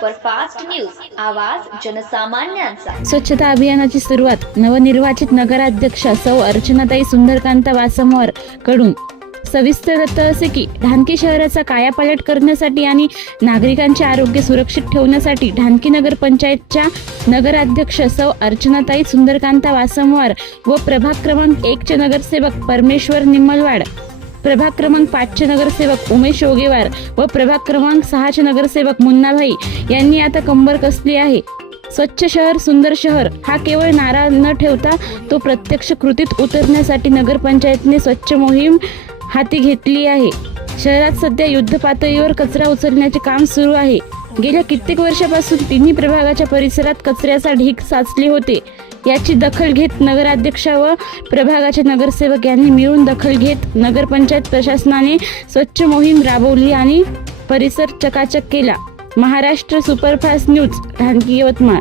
Superfast news, आवाज जनसामान्यांचा। स्वच्छता अभियानाची सुरुवात नवनिर्वाचित नगराध्यक्ष सौ अर्चनाताई सुंदरकांत वासमवार कडून। सविस्तर वृत्त असे की ढानकी शहराचा कायापालट करण्यासाठी आणि नागरिकांचे आरोग्य सुरक्षित ठेवण्यासाठी ढानकी नगर पंचायतच्या नगराध्यक्ष सौ अर्चनाताई सुंदरकांत वासमवार व प्रभाग क्रमांक 1 चे नगरसेवक परमेश्वर निम्मलवाड, प्रभाग क्रमांक 5 चे नगरसेवक उमेश योगेवार व प्रभाग क्रमांक 6 चे नगरसेवक मुन्नाभाई यांनी आता कंबर कसली आहे। स्वच्छ शहर सुंदर शहर हा केवळ नारा न ठेवता तो प्रत्यक्ष कृतीत उतरण्यासाठी नगरपंचायतने स्वच्छ मोहीम हाती घेतली आहे। शहरात सध्या युद्ध पातळीवर कचरा उचलण्याचे काम सुरू आहे। गेल्या कित्येक वर्षापासून तिन्ही प्रभागाच्या परिसरात कचऱ्याचा ढीग साचले होते। याची दखल घेत नगराध्यक्ष व प्रभागाचे नगरसेवक यांनी मिळून दखल घेत नगरपंचायत प्रशासनाने स्वच्छ मोहीम राबवली आणि परिसर चकाचक केला। Maharashtra superfast news, Dhanki, Yavatmal.